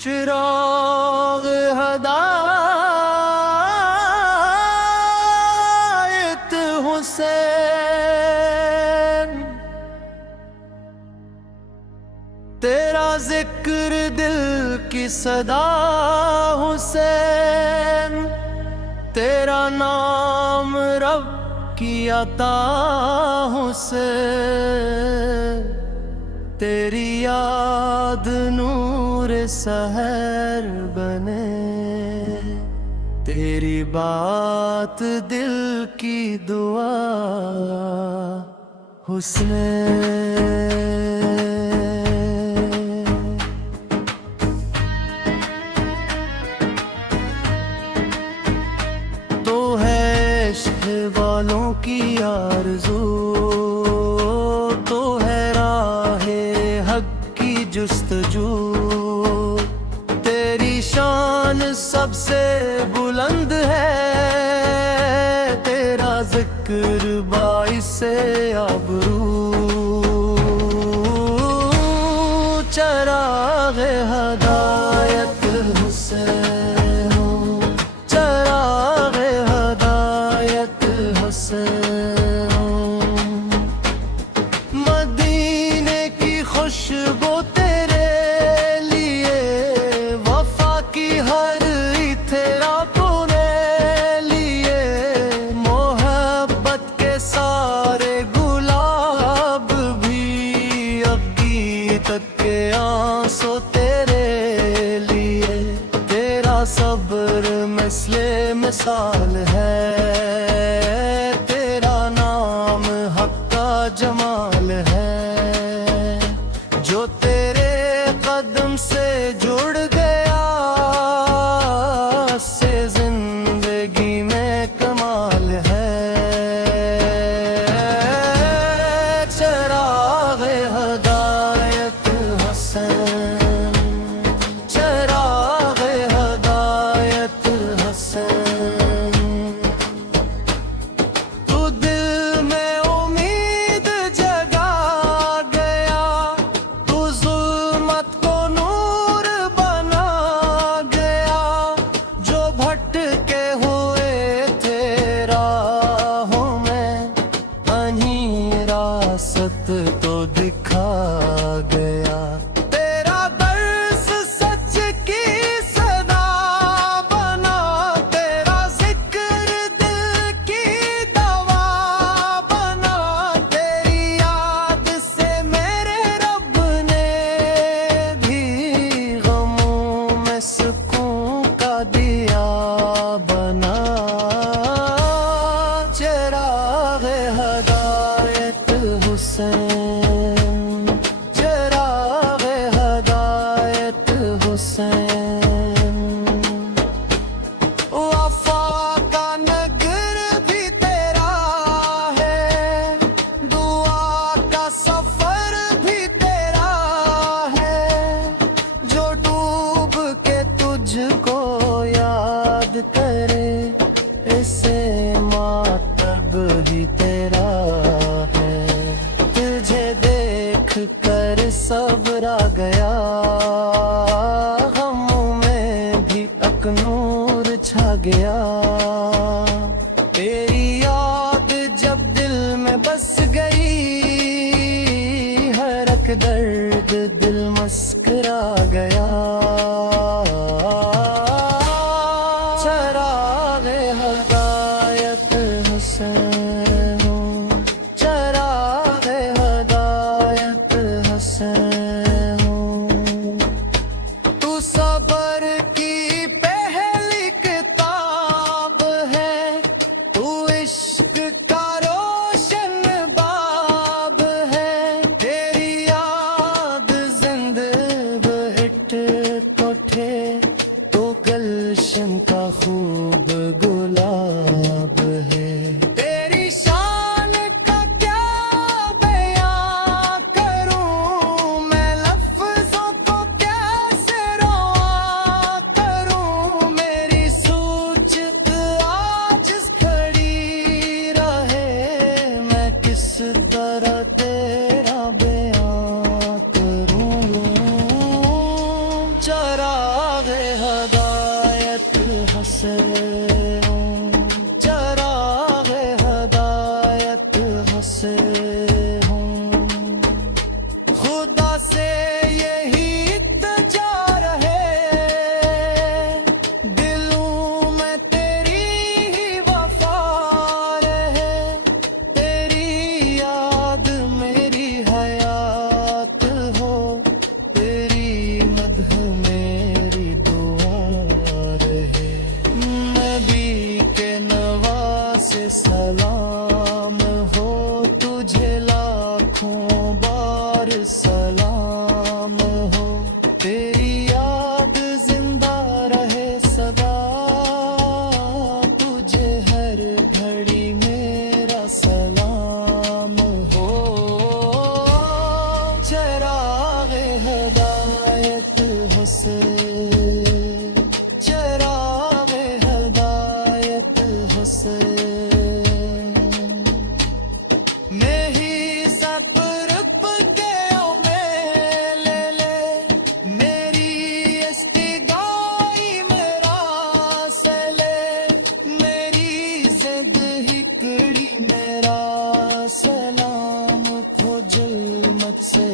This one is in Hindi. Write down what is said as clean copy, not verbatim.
चिराग हदायत हुसैन, तेरा जिक्र दिल की सदा हुसैन, तेरा नाम रब की अता हुसैन, तेरी याद नूर सहर बने, तेरी बात दिल की दुआ हुस्न। तो है इश्क वालों की आरज़ू, तो है राहे हक की जुस्तजू, तेरी शान सबसे बुलंद है, तेरा जिक्र बाइसे आबरू। चराग़े हदायत हुसैन, चराग़े हदायत हुसैन, मदीने की खुशबू तेरे लिए, वफा की हर इत्रा तूने लिए, मोहब्बत के सारे गुलाब भी अक़ीदत के आंसू तेरे लिए, तेरा सब्र मिसले मिसाल है, तेरा नाम हक का जमाल है, जो तेरे कदम से जुड़ गया से जिंदगी में कमाल है। चराग़े हदायत हुसैन, चराग़े हदायत हुसैन, तू दिल में उम्मीद जगा गया, तू ज़ुल्मत को नूर बना गया, जो भटके हुए थे राहों में, अन्हीं रास्त तो दिखा गया, तेरा दर्स सच की सदा बना, तेरा जिक्र दिल की दवा बना, तेरी याद से मेरे रब ने भी गमों में सुकून का दिया बना। चराग़े हदायत हुसैन, चराग़े हदायत हुसैन, वफा का नगर भी तेरा है, दुआ का सफर भी तेरा है, जो डूब के तुझको याद करे, इसे मातब ही तेरा है, तुझे देख कर सबरा गया, गमों में भी अकनूर छा गया, तेरी याद जब दिल में बस गई, हर एक दर्द दिल मुस्कुरा गया। चराग़े हदायत हुसैन, चराग़े हदायत हुसैन, तू सबर की पहली किताब है, तू इश्क का रोशन बाब है, तेरी याद जिंदे बहट कोठे, तो गलशन का खूब गुलाब है, तेरी शान का क्या बयां करूं, मैं लफ्ज़ों को कैसे रोआ करूं, मेरी सूझत आज खड़ी रहे, तरह तेरा बयां करूं, चरागे हदायत हंसे हूँ, चरागे हदायत हंसे हूँ। खुदा से यही इल्तिजा रहे, दिलों में तेरी ही वफा रहे, तेरी याद मेरी हयात हो, तेरी मदह मेरी दुआ रहे। नबी के नवासे सलाम हो, तुझे लाखों बार सलाम हो, तेरी याद जिंदा रहे सदा, तुझे हर घड़ी मेरा सलाम हो। चरागे हदायत हंसे, चरागे हदायत हंसे। मैं ही सतरप के ओ ले ले, मेरी इस्तिगाई मेरा सले, मेरी जिद हिकड़ी मेरा सलाम खो जुल्मत से